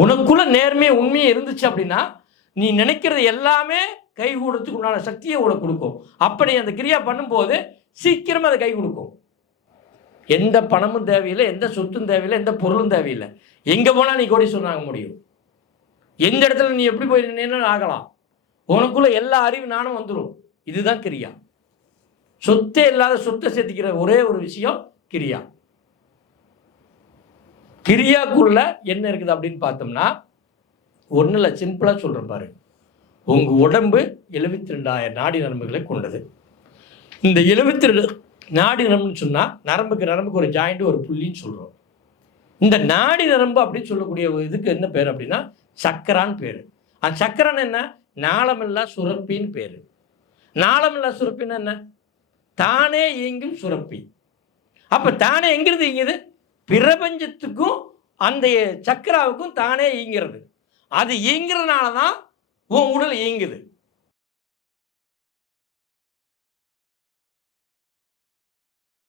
உனக்குள்ள நேர்மையை உண்மையை இருந்துச்சு அப்படின்னா நீ நினைக்கிறது எல்லாமே கை கூடத்துக்கு உண்டான சக்தியை உனக்கு கொடுக்கும். அப்படி அந்த கிரியா பண்ணும்போது சீக்கிரமாக அதை கை கொடுக்கும். எந்த பணமும் தேவையில்லை, எந்த சொத்தும் தேவையில்லை, எந்த பொருளும் தேவையில்லை. எங்கே போனால் நீ கோடீஸ்வரன் ஆக முடியும். எந்த இடத்துல நீ எப்படி போய் நின்று ஆகலாம். உனக்குள்ள எல்லா அறிவு நானும் வந்துடும். இதுதான் கிரியா. சொத்தே இல்லாத சொத்தை சேர்த்திக்கிற ஒரே ஒரு விஷயம் கிரியா. கிரியாக்குள்ள என்ன இருக்குது அப்படின்னு பார்த்தோம்னா, ஒன்றும் இல்லை, சிம்பிளாக சொல்கிறேன் பாரு. உங்கள் உடம்பு 72,000 நாடி நரம்புகளை கொண்டது. இந்த 72 நாடி நரம்புன்னு சொன்னால் நரம்புக்கு ஒரு ஜாயிண்ட், ஒரு புள்ளின்னு சொல்கிறோம். இந்த நாடி நரம்பு அப்படின்னு சொல்லக்கூடிய இதுக்கு என்ன பேர் அப்படின்னா சக்கரான்னு பேர். அந்த சக்கரான்னு என்ன? நாளமில்லா சுரப்பின்னு பேர். நாளமில்லா சுரப்பின்னு என்ன? தானே இயங்கும் சுரப்பி. அப்போ தானே எங்கிறது இயங்குது? பிரபஞ்சத்துக்கும் அந்த சக்கராவுக்கும் தானே இயங்கிறது. அது இயங்கிறதுனால தான் உன் உடல் இயங்குது.